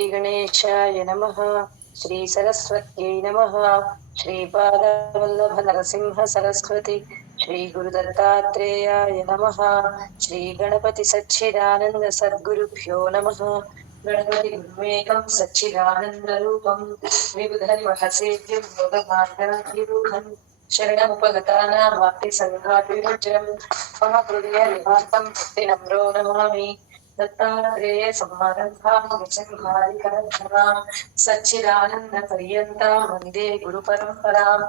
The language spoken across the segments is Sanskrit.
श्रीगणेशाय नमः। श्रीसरस्वत्यै नमः। श्रीपादवल्लभनरसिंहसरस्वती श्रीगुरुदत्तात्रेयाय नमः। श्रीगणपतिसच्चिदानन्दसद्गुरुभ्यो नमः। गणपतिगुरुमेकं सच्चिदानन्दरूपं विबुधनिवहसेव्यं योगमार्गाभिरूढं शरणमुपगतानामाप्तिसङ्घातिवज्रं मम हृदयनिवासं भक्तिनम्रो नमामि। दत्तात्रेयसमारम्भां विसंहारिकरक्षणां सच्चिदानन्दपर्यन्तां वन्दे गुरुपरम्परां।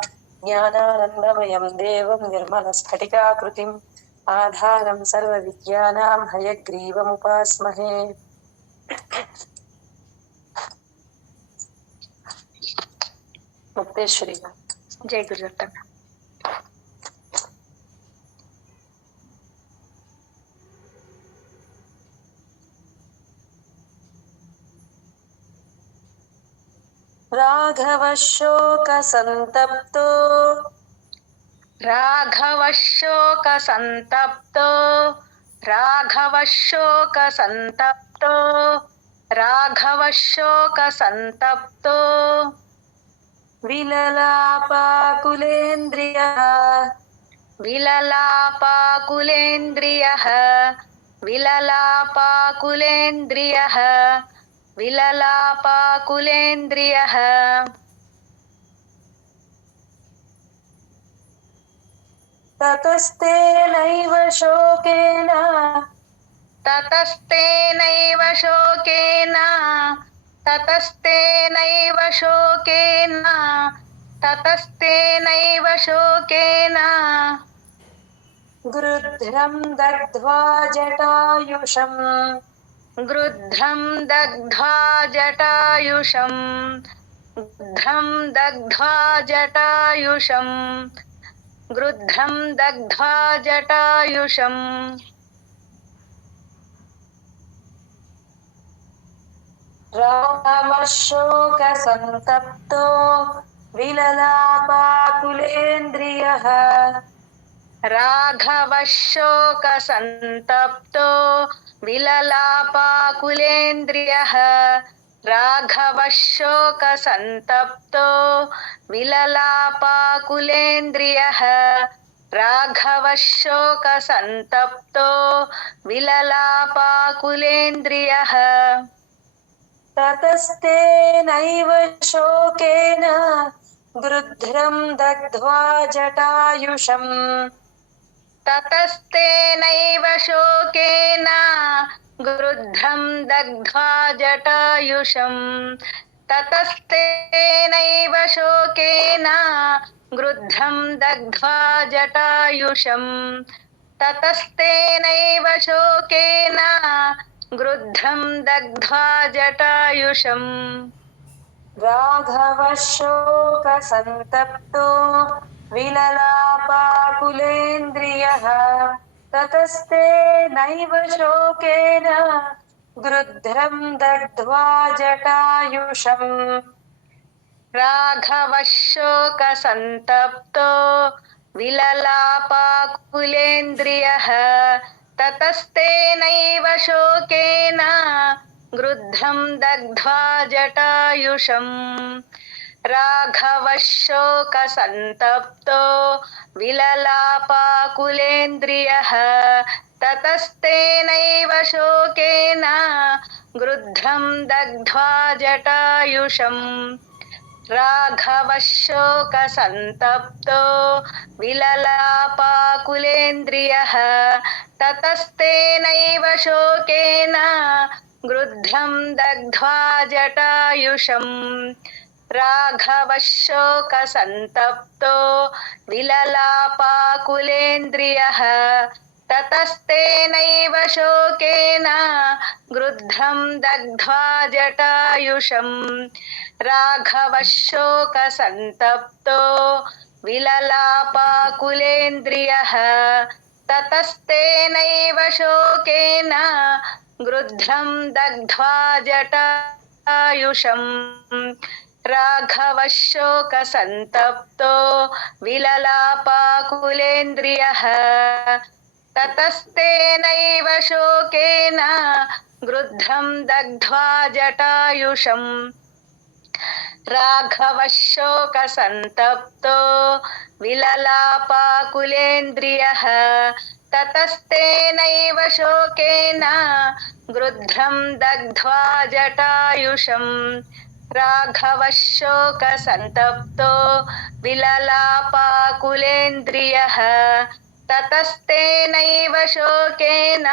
ज्ञानानन्दमयं देवं निर्मलस्फटिकाकृतिम् आधारं सर्वविद्यानां हयग्रीवमुपास्महे। मुक्तेश्वरी जय गुरुदत्त। राघवः शोकसन्तप्तो राघवः शोकसन्तप्तो राघवः शोकसन्तप्तो राघवः शोकसन्तप्तो विललापाकुलेन्द्रियः विललापाकुलेन्द्रियः विललापाकुलेन्द्रियः विललापाकुलेन्द्रियः ततस्तेनैव शोकेन ततस्तेनैव शोकेन ततस्तेनैव शोकेन ततस्तेनैव शोकेन गृध्रं दग्ध्वा जटायुषम् गृध्रं दग्ध्वा जटायुषम् गृध्रं दग्ध्वा जटायुषम् गृध्रं दग्ध्वा जटायुषम् रामः शोकसन्तप्तो विललापाकुलेन्द्रियः राघवः शोकसन्तप्तो विललापाकुलेन्द्रियः राघवः शोकसन्तप्तो विललापाकुलेन्द्रियः राघवः शोकसन्तप्तो विललापाकुलेन्द्रियः ततस्तेनैव शोकेन गृध्रं दग्ध्वा जटायुषम् ततस्तेनैव शोकेन गृध्रं दग्ध्वा जटायुषम् ततस्तेनैव शोकेन गृध्रं दग्ध्वा जटायुषम् ततस्तेनैव शोकेन गृध्रं दग्ध्वा जटायुषम् राघवः शोकसन्तप्तो विललापाकुलेन्द्रियः ततस्तेनैव शोकेन गृध्रं दग्ध्वा जटायुषम् राघवः शोकसन्तप्तो विललापाकुलेन्द्रियः ततस्तेनैव शोकेन गृध्रं दग्ध्वा जटायुषम् राघवः शोकसन्तप्तो विललापाकुलेन्द्रियः ततस्तेनैव शोकेन गृध्रं दग्ध्वा जटायुषम् राघवः शोकसन्तप्तो विललापाकुलेन्द्रियः ततस्तेनैव शोकेन गृध्रं दग्ध्वा जटायुषम् राघवः शोकसन्तप्तो विललापाकुलेन्द्रियः ततस्तेनैव शोकेन गृध्रं दग्ध्वा जटायुषम् राघवः शोकसन्तप्तो विललापाकुलेन्द्रियः ततस्तेनैव शोकेन गृध्रं दग्ध्वा जटायुषम् राघवः शोकसन्तप्तो विललापाकुलेन्द्रियः ततस्तेनैव शोकेन गृध्रं दग्ध्वा जटायुषम् राघवः शोकसन्तप्तो विललापाकुलेन्द्रियः ततस्तेनैव शोकेन गृध्रं दग्ध्वा जटायुषम् राघवः शोकसन्तप्तो विललापाकुलेन्द्रियः ततस्तेनैव शोकेन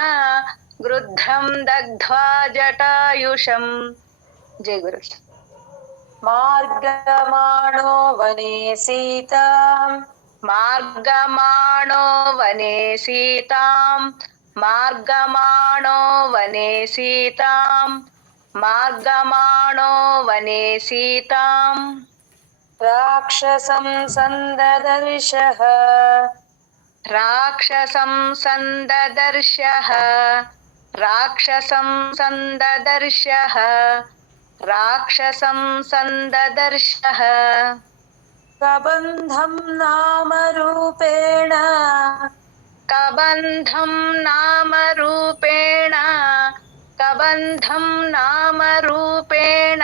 गृध्रं दग्ध्वा जटायुषम्। जय गुरु। मार्गमाणो वने सीताम् मार्गमाणो वने सीताम् मार्गमाणो वने सीताम् मार्गमाणो वने सीताम् राक्षसं सन्ददर्शः राक्षसं सन्ददर्शः राक्षसं सन्ददर्शः राक्षसं सन्ददर्शः कबन्धं नाम रूपेण कबन्धं नाम रूपेण कबन्धं नाम रूपेण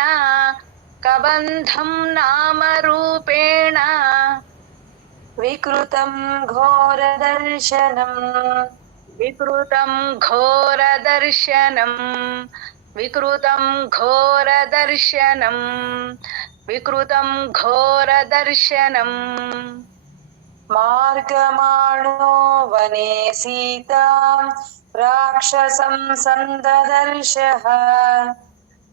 कबन्धं नाम रूपेण विकृतं घोरदर्शनम् विकृतं घोरदर्शनम् विकृतं घोरदर्शनम् विकृतं घोरदर्शनम् मार्गमाणो वने सीताम् राक्षसं सन्ददर्शः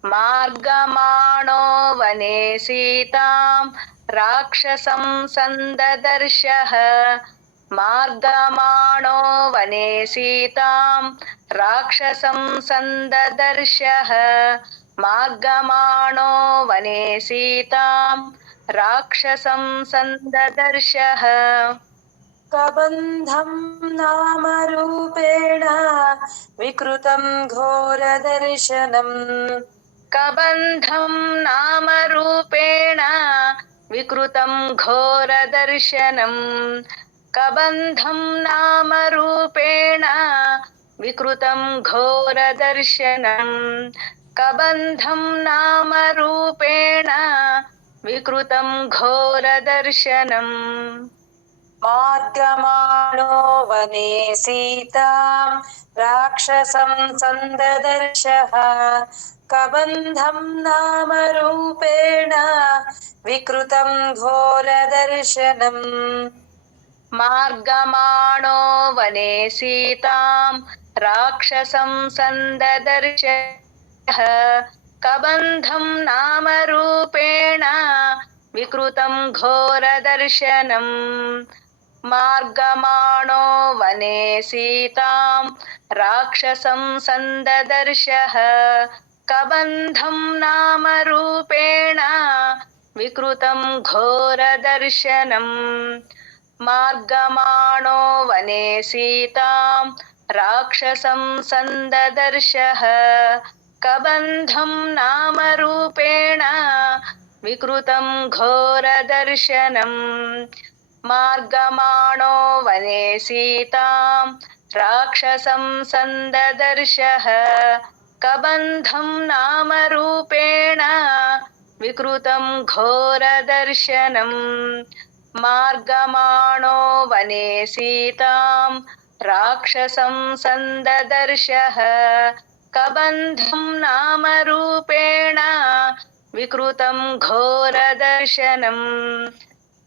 मार्गमाणो वने सीतां राक्षसं सन्ददर्शः मार्गमाणो वने सीतां राक्षसं सन्ददर्शः मार्गमाणो वने सीतां राक्षसं सन्ददर्शः कबन्धं नाम रूपेण विकृतं घोरदर्शनम् कबन्धं नाम रूपेण विकृतं घोरदर्शनम् कबन्धं नाम रूपेण विकृतं घोरदर्शनम् कबन्धं नाम रूपेण विकृतं घोरदर्शनम् मार्गमाणो वने सीताम् राक्षसं सन्ददर्शः कबन्धं नाम रूपेण विकृतं घोरदर्शनम् मार्गमाणो वने सीतां राक्षसं सन्ददर्शः कबन्धं नाम रूपेण विकृतं घोरदर्शनम् मार्गमाणो वने सीतां राक्षसं सन्ददर्शः कबन्धं नाम रूपेण विकृतं घोरदर्शनम् मार्गमाणो वने सीतां राक्षसं सन्ददर्शः कबन्धं नाम रूपेण विकृतं घोरदर्शनम् मार्गमाणो वने सीतां राक्षसं सन्ददर्शः कबन्धं नाम रूपेण विकृतं घोरदर्शनम् मार्गमाणो वने सीतां राक्षसं सन्ददर्शः कबन्धं नाम रूपेण विकृतं घोरदर्शनम्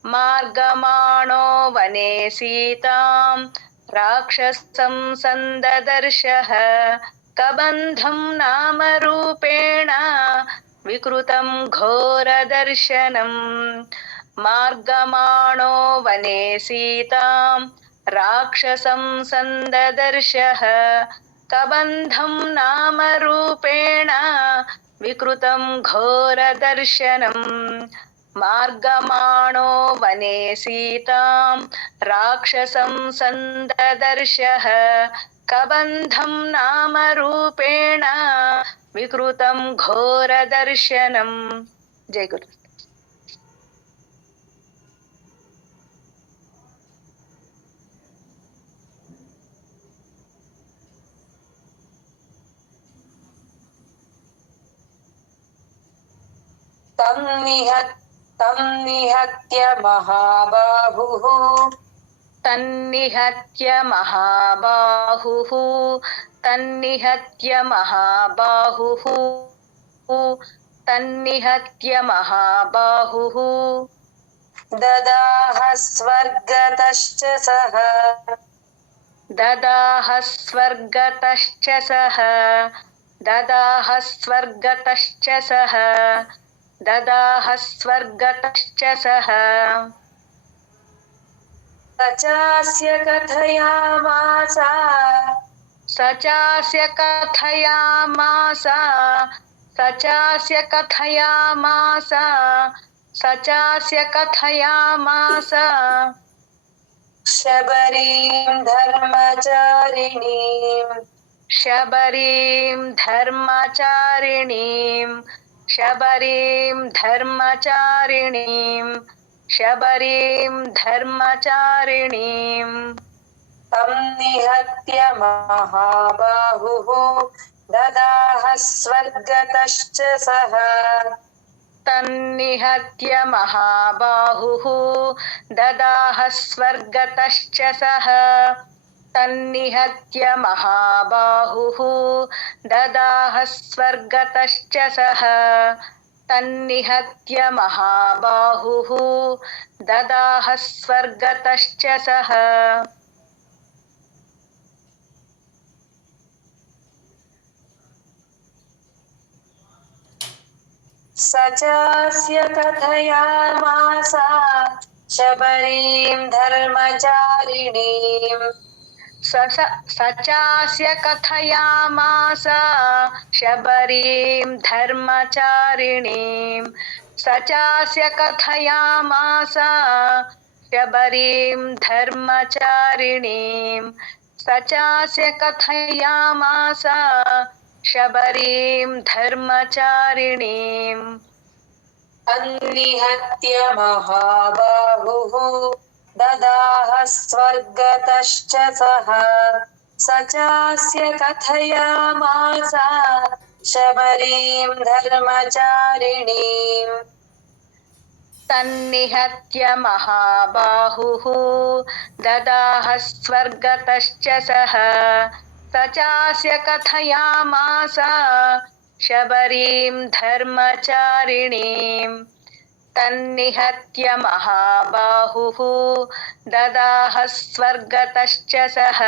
मार्गमाणो वने सीतां राक्षसं सन्ददर्शः कबन्धं नाम रूपेण विकृतं घोरदर्शनम् मार्गमाणो वने सीतां राक्षसं सन्ददर्शः कबन्धं नाम रूपेण विकृतं घोरदर्शनम् मार्गमाणो वने सीतां राक्षसं सन्ददर्शः कबन्धं नाम रूपेण विकृतं घोरदर्शनम्। जय गुरु। तं निहत्य महाबाहुः तन्निहत्य महाबाहुः तन्निहत्य महाबाहुः तन्निहत्य महाबाहुः ददाह स्वर्गतश्च सः ददाह स्वर्गतश्च सः ददाह स्वर्गतश्च सः ददाह स्वर्गतश्च सः स चास्य कथयामास स चास्य कथयामास स चास्य कथयामास स चास्य कथयामास शबरीं धर्मचारिणीं शबरीं धर्मचारिणीं शबरीं धर्मचारिणीं शबरीं धर्मचारिणीं तं निहत्य महाबाहुः ददाह स्वर्गतश्च सः तन्निहत्य महाबाहुः ददाह स्वर्गतश्च सः तन्निहत्य महाबाहुः ददाह स्वर्गतश्च सः तन्निहत्य महाबाहुः ददाह स्वर्गतश्च सः स चास्य कथयामास शबरीं धर्मचारिणीं स चास्य कथयामास शबरीं धर्मचारिणीं स चास्य कथयामास शबरीं धर्मचारिणीं स चास्य कथयामास शबरीं धर्मचारिणीं तन्निहत्य महाबाहुः ददाह स्वर्गतश्च सः स चास्य कथयामास शबरीं धर्मचारिणीं तन्निहत्य महाबाहुः ददाह स्वर्गतश्च सः स चास्य कथयामास शबरीं धर्मचारिणीं तन्निहत्य महाबाहुः ददाह स्वर्गतश्च सः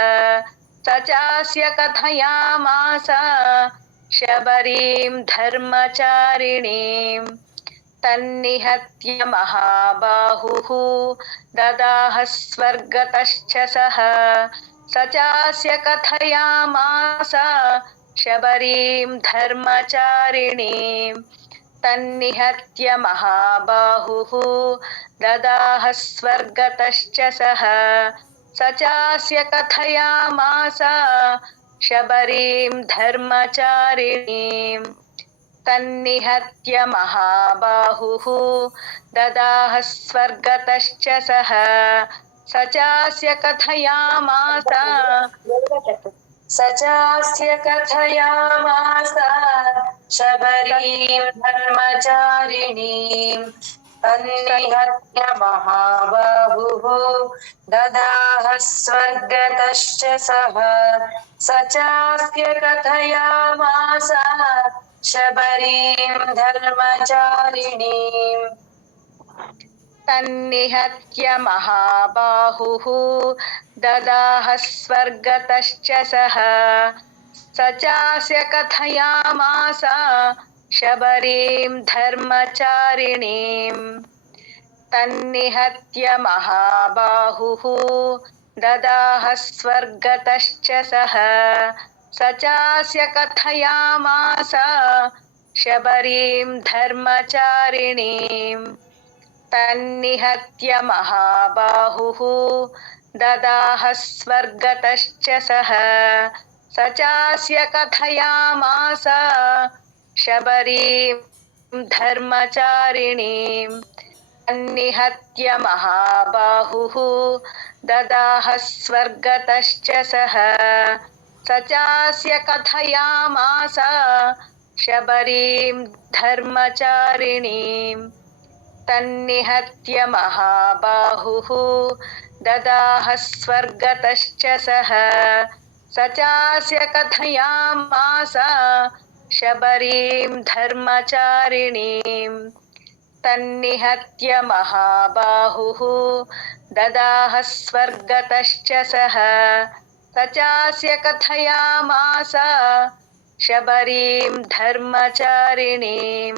स चास्य कथयामास शबरीं धर्मचारिणीं तन्निहत्य महाबाहुः ददाह स्वर्गतश्च सः स चास्य कथयामास शबरीं धर्मचारिणीं तन्निहत्य महाबाहुः ददाह स्वर्गतश्च सः स चास्य कथयामास शबरीं धर्मचारिणीं तन्निहत्य महाबाहुः ददाह स्वर्गतश्च सः स चास्य कथयामास स चास्य कथयामास शबरीं धर्मचारिणीं तन्निहत्य महाबाहुः ददाह स्वर्गतश्च सः स चास्य कथयामास शबरीं धर्मचारिणीं तन्निहत्य महाबाहुः ददाह स्वर्गतश्च सः स चास्य कथयामास शबरीं धर्मचारिणीं तन्निहत्य महाबाहुः ददाह स्वर्गतश्च सः स चास्य कथयामास शबरीं धर्मचारिणीं तन्निहत्य महाबाहुः ददाह स्वर्गतश्च सः स चास्य कथयामास शबरीं धर्मचारिणीं तन्निहत्य महाबाहुः ददाह स्वर्गतश्च सः स चास्य कथयामास शबरीं धर्मचारिणीं तन्निहत्य महाबाहुः ददाह स्वर्गतश्च सः स चास्य कथयामास शबरीं धर्मचारिणीं तन्निहत्य महाबाहुः ददाह स्वर्गतश्च सः स चास्य कथयामास शबरीं धर्मचारिणीं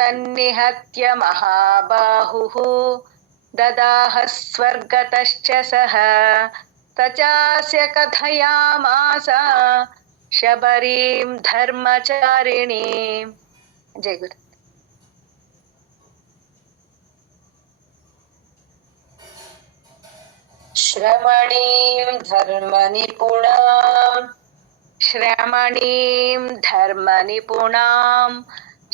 तन्निहत्य महाबाहुः ददाह स्वर्गतश्च सः स चास्य कथयामास शबरीं धर्मचारिणीं। जय गुरु। श्रमणीं धर्मनिपुणां श्रमणीं धर्मनिपुणां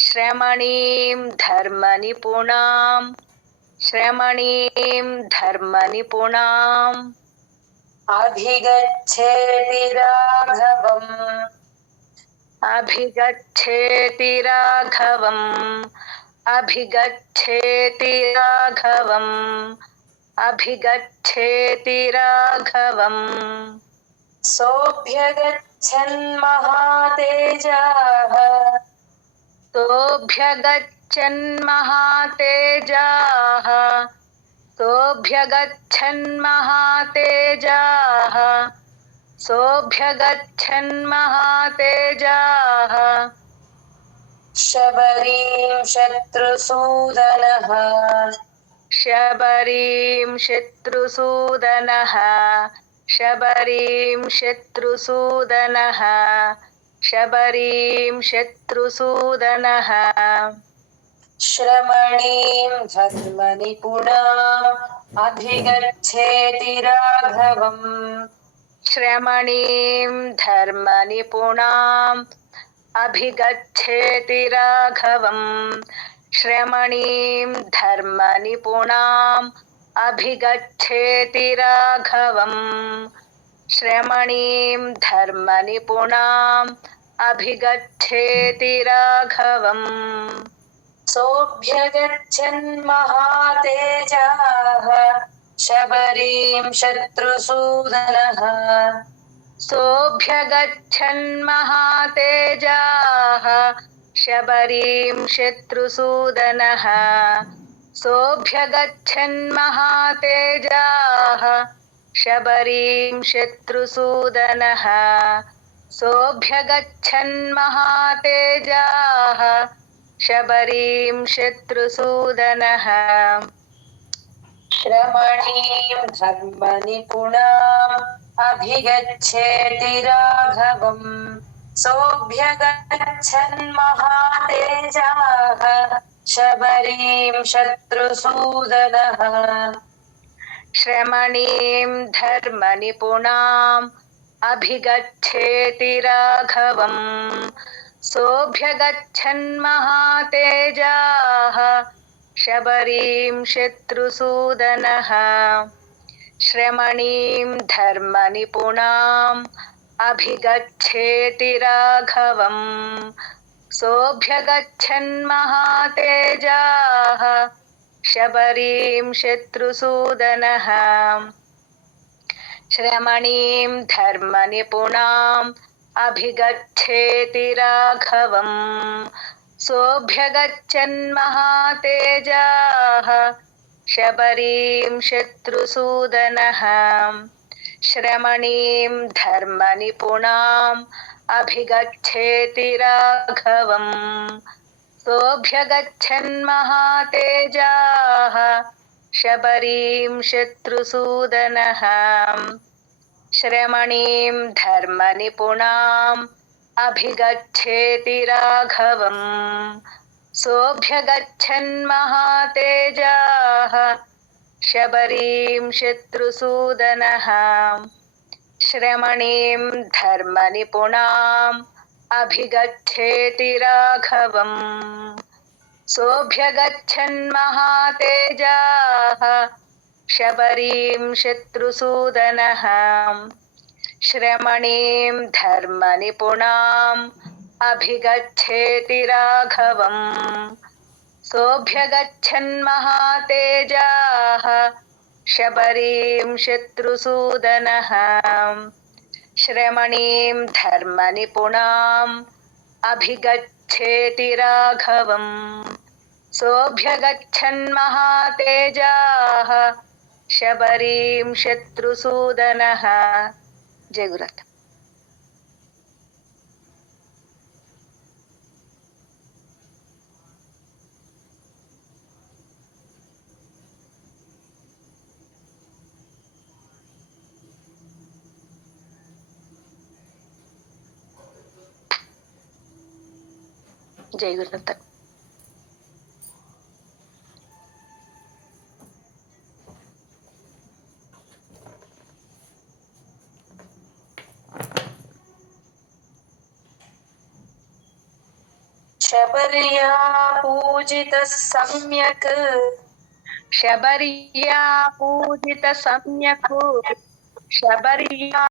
श्रमणीं धर्मनिपुणां श्रमणीं धर्मनिपुणाम् अभिगच्छेति राघवम् अभिगच्छेति राघवम् अभिगच्छेति राघवम् अभिगच्छेति राघवम् सोऽभ्यगच्छन् महातेजाः सोऽभ्यगच्छन् महातेजाः सोऽभ्यगच्छन् महातेजाः सोऽभ्यगच्छन् महातेजाः शबरीं शत्रुसूदनः शबरीं शत्रुसूदनः शबरीं शत्रुसूदनः शबरीं शत्रुसूदनः श्रमणीं धर्मनिपुणाम् अभिगच्छेति राघवम् श्रमणीं धर्मनिपुणाम् अभिगच्छेति राघवम् श्रमणीं धर्मनिपुणाम् अभिगच्छेति राघवम् श्रमणीं धर्मनिपुणाम् अभिगच्छेति राघवम् सोऽभ्यगच्छन् महातेजाः शबरीं शत्रुसूदनः सोऽभ्यगच्छन् महातेजाः शबरीं शत्रुसूदनः सोऽभ्यगच्छन् महातेजाः शबरीं शत्रुसूदनः सोऽभ्यगच्छन् महातेजाः शबरीं शत्रुसूदनः श्रमणीं धर्मनिपुणाम् अभिगच्छेति राघवम् सोऽभ्यगच्छन् महातेजाः शबरीं शत्रुसूदनः श्रमणीं धर्मनिपुणाम् अभिगच्छेति राघवम् सोऽभ्यगच्छन् महातेजाः शबरीं शत्रुसूदनः श्रमणीं धर्मनिपुणाम् अभिगच्छेति राघवम् सोऽभ्यगच्छन् महातेजाः शबरीं शत्रुसूदनः श्रमणीं धर्मनिपुणाम् अभिगच्छेति राघवम् सोऽभ्यगच्छन् महातेजाः शबरीं शत्रुसूदनः श्रमणीं धर्मनिपुणाम् अभिगच्छेति राघवम् सोऽभ्यगच्छन् महातेजाः शबरीं शत्रुसूदनः श्रमणीं धर्मनिपुणाम् अभिगच्छेति राघवम् सोऽभ्यगच्छन् महातेजाः शबरीं शत्रुसूदनः श्रमणीं धर्मनिपुणाम् अभिगच्छेति राघवम् सोऽभ्यगच्छन् महातेजाः शबरीं शत्रुसूदनः श्रमणीं धर्मनिपुणाम् अभिगच्छेति राघवम् सोऽभ्यगच्छन्महातेजाः शबरीं शत्रुसूदनः श्रमणीं धर्मनिपुणाम् अभिगच्छेति राघवम् सोऽभ्यगच्छन्महातेजाः शबरीं शत्रुसूदनः. जय गुरुदत्त. जय गुरुदत्त. शबर्या पूजितः सम्यक् शबर्या पूजित सम्यक् शबर्या